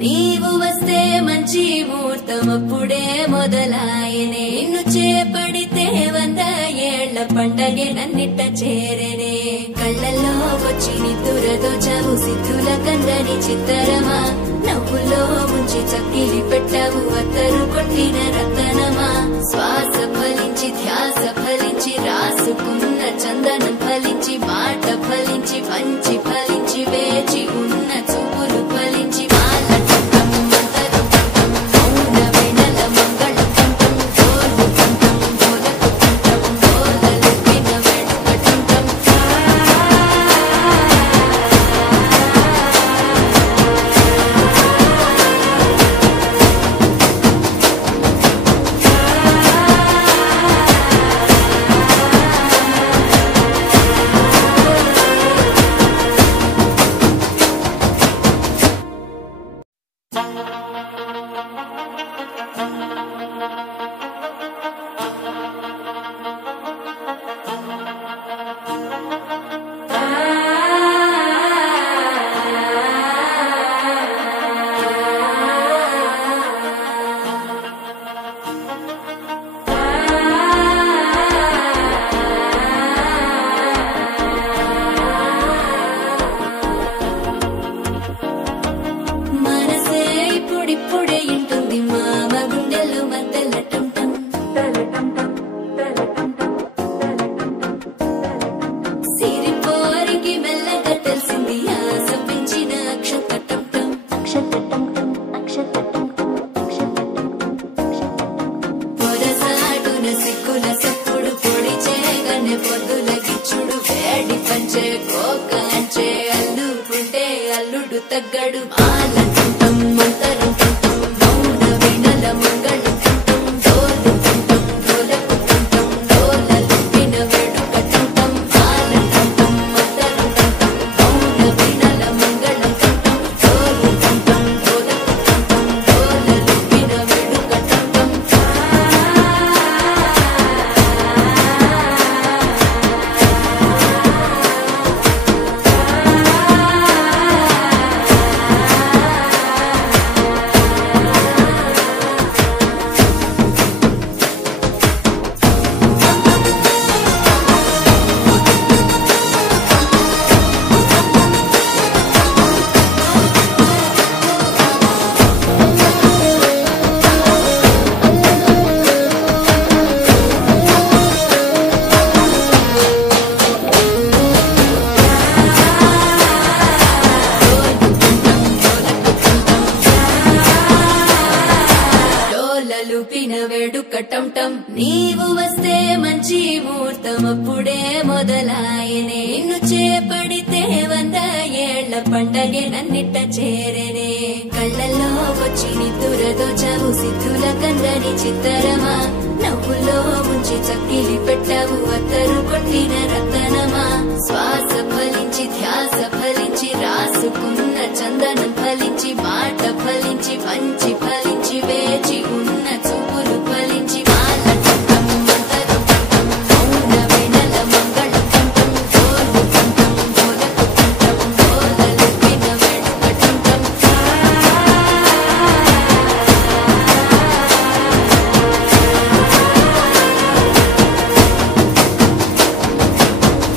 నీవు వస్తే మంచి ముహూర్తం అప్పుడే మొదలాయనే నిన్ను చేపడితే 100 ఏళ్ల పండగే నన్నిట్ట చేరనే కళ్ళల్లో వచ్చి నిద్దురదో చావు సిద్ధుల కందని చిత్తరమా నవ్వులో ముంచి చక్కిలి పెట్టావు అత్తరు కొట్టిన రతనమా శ్వాస ఫలించి ధ్యాస ఫలించి రాసుకున్న చందనం ఫలించి మాట ఫలించి పంచి ఫలించి వేచి ఉన్న చూపులు ఫలించి అల్లుడు తగ్గడు ఆలంటం మంతరంటం మౌన వినల మంగళంటం డోలంటం డోలకుంటం డోలలు వినవేడుకటంటం ఆలంటం మంతరంటం మౌన వినల మంగళంటం డోలంటం డోలకుంటం డోలలు వినవేడుకటంటం సాగేనే నిన్ను చేపడితే 100 ఏళ్ల పండగే నన్నిట్ట చేరేనే కళ్ళల్లో వచ్చి నిద్దురదోచావు సిద్ధుల కందని చిత్తరమా నవ్వులో ఉంచి చక్కిలి పెట్టావు అత్తరు కొట్టిన రతనమా